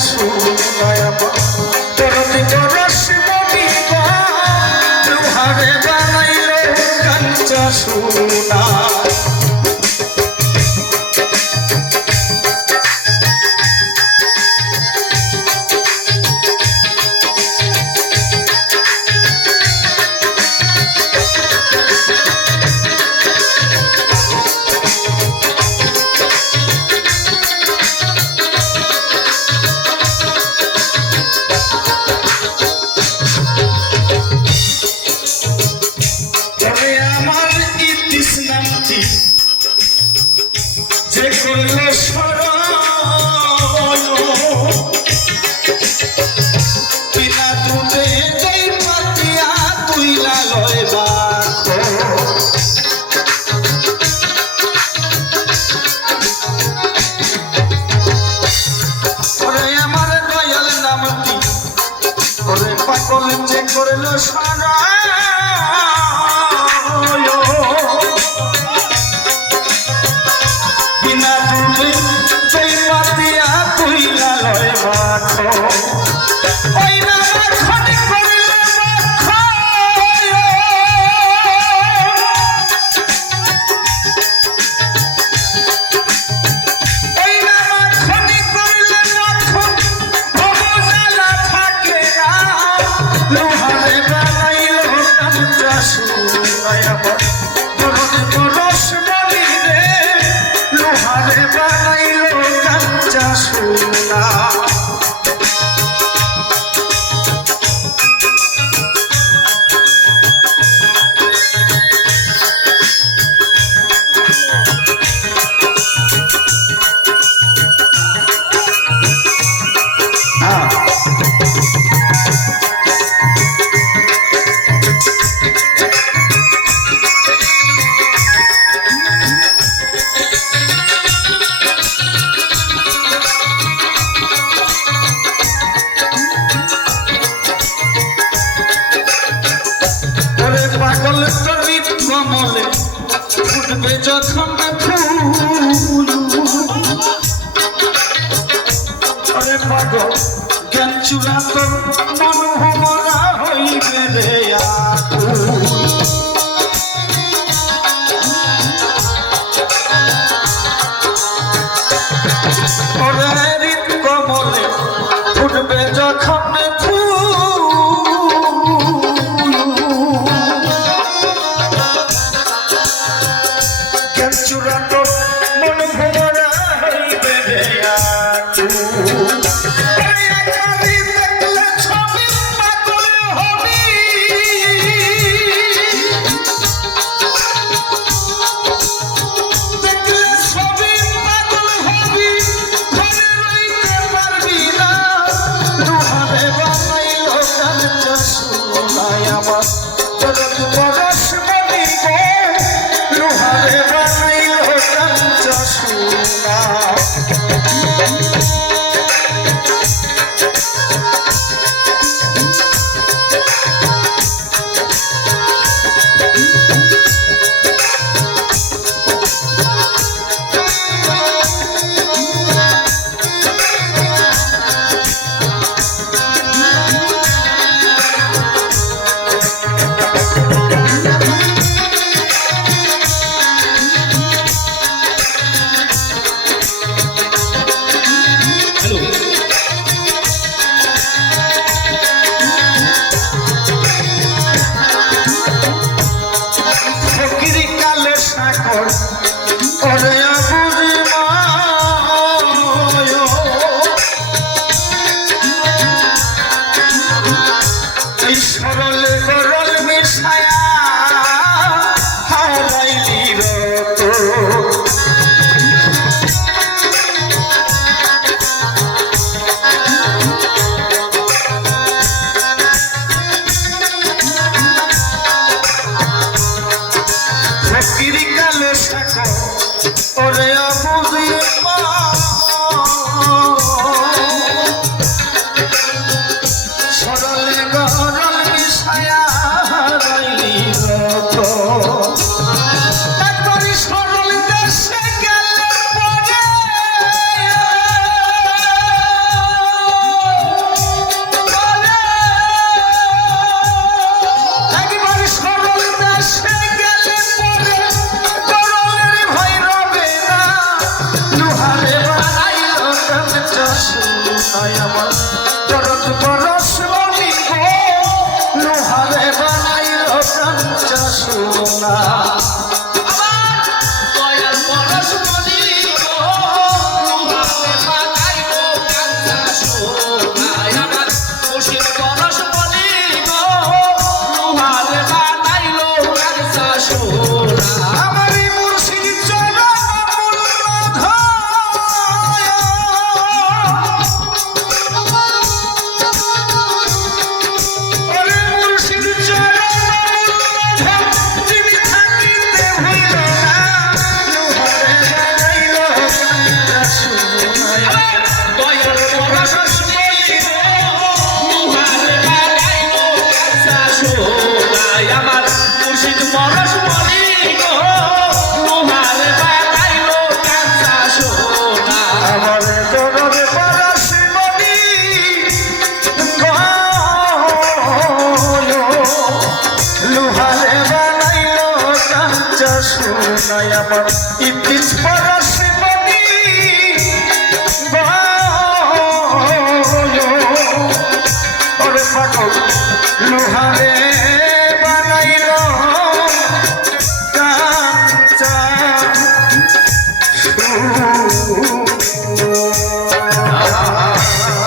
শুনায় জ্ঞান Por আয় আমার। নাই আমার ইতিস পরশে বনি ওরে পাগল লোহারে বানাইল কাঁচা